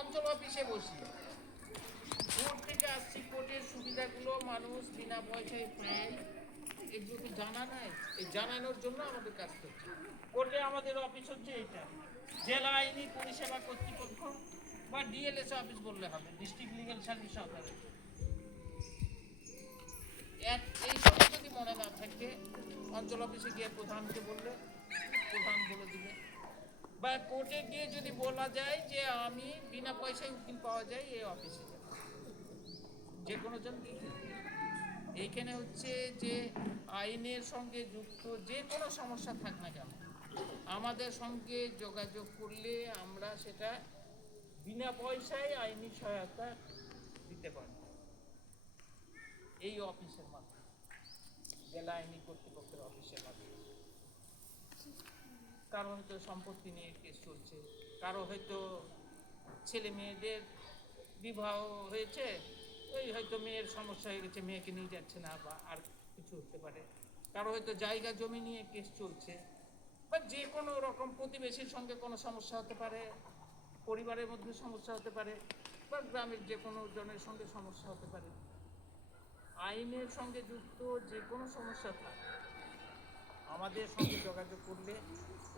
অঞ্চল অফিসে বসি, কোর্ট থেকে আসছি, কোর্টের সুবিধাগুলো মানুষ বিনা পয়সায় পায়, এগুলো তো জানা নাই। এই জানানোর জন্য আমাদের কাজ করছে। কোর্টে আমাদের অফিস হচ্ছে এটা, জেলা আইনি পরিষেবা কর্তৃপক্ষ বা ডিএলএস অফিস বললে হবে, ডিস্ট্রিক্ট লিগ্যাল সার্ভিস অথরিটি। এই সময় যদি মনে না থাকে, অঞ্চল অফিসে গিয়ে প্রধানকে বললে প্রধান বলে দিবে, বা কোর্টে গিয়ে যদি বলা যায় যে আমি বিনা পয়সায় উকিল পাওয়া যায়, এই অফিসে যাবে যে কোনো জন। এইখানে হচ্ছে যে আইনের সঙ্গে যুক্ত যে কোনো সমস্যা থাক না কেন, আমাদের সঙ্গে যোগাযোগ করলে আমরা সেটা বিনা পয়সায় আইনি সহায়তা দিতে পারি এই অফিসের মাধ্যমে, জেলা আইনি কর্তৃপক্ষের অফিসের মাধ্যমে। কারো হয়তো সম্পত্তি নিয়ে কেস চলছে, কারো হয়তো ছেলে মেয়েদের বিবাহ হয়েছে, ওই হয়তো মেয়ের সমস্যা হয়ে গেছে, মেয়েকে নিয়ে যাচ্ছে না, বা আর কিছু হতে পারে। কারো হয়তো জায়গা জমি নিয়ে কেস চলছে, বা যে কোনো রকম প্রতিবেশীর সঙ্গে কোনো সমস্যা হতে পারে, পরিবারের মধ্যে সমস্যা হতে পারে, বা গ্রামের যে কোনো জনের সঙ্গে সমস্যা হতে পারে। আইনের সঙ্গে যুক্ত যে কোনো সমস্যা থাকে আমাদের সঙ্গে যোগাযোগ করলে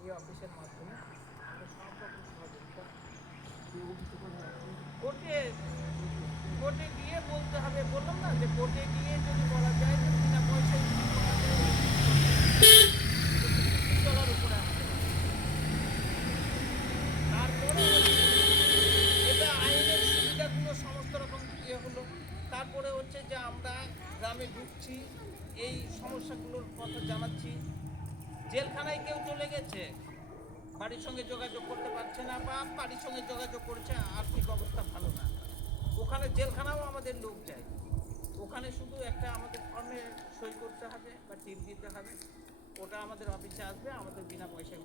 এই অফিসের মাধ্যমে আমরা সব রকম সহযোগিতা। কোর্টে কোর্টে গিয়ে বলতে হবে, বললাম না যে কোর্টে গিয়ে যদি বলা যায় যে বিনা পয়সায় চলার উপরে তারপরে এটা আইনের সুবিধাগুলো সমস্ত রকম ইয়ে হলো। তারপরে হচ্ছে যে আমরা গ্রামে ঢুকছি, এই সমস্যাগুলোর কথা জানাচ্ছি। জেলখানায় কেউ চলে গেছে, বাড়ির সঙ্গে যোগাযোগ করতে পারছে না, বা বাড়ির সঙ্গে যোগাযোগ করছে, আর্থিক অবস্থা ভালো না, ওখানে জেলখানাও আমাদের লোক যায়। ওখানে শুধু একটা আমাদের ফর্মে সই করতে হবে বা টিপ দিতে হবে, ওটা আমাদের অফিসে আসবে, আমাদের বিনা পয়সায়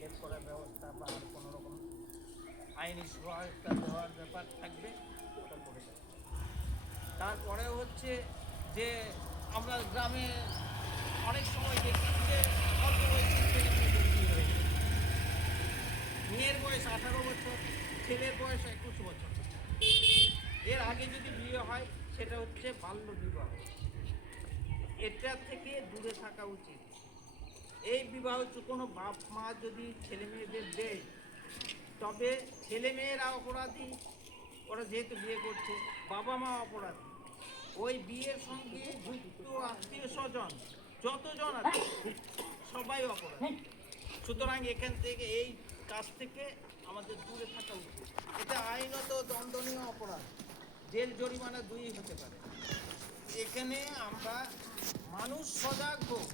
লেট করার ব্যবস্থা বা আর কোনো রকম আইনি সহায়তা দেওয়ার ব্যাপার থাকবে, ওটা করে দেবে। তারপরে হচ্ছে যে আমরা গ্রামে অনেক সময় দেখি যে অল্প বয়সী ছেলে মেয়ে বিয়ে হয়ে যায়, মেয়ের বয়স 18 বছর, ছেলের বয়স 21 বছর। এর আগে যদি বিয়ে হয় সেটা হচ্ছে বাল্য বিবাহ, এটা থেকে দূরে থাকা উচিত। এই বিবাহ কোনো বাপ মা যদি ছেলে মেয়েদের দেয়, তবে ছেলে মেয়েরা অপরাধী, ওরা যেহেতু বিয়ে করছে, বাবা মা অপরাধী। ওই বিয়ের সঙ্গে যুক্ত আত্মীয় স্বজন যতজন আছে সবাই অপরাধী। সুতরাং এখান থেকে এই কাজ থেকে আমাদের দূরে থাকা উচিত। এটা আইনত দণ্ডনীয় অপরাধ, জেল জরিমানা 2 হতে পারে। এখানে আমরা মানুষ সজাগ হোক।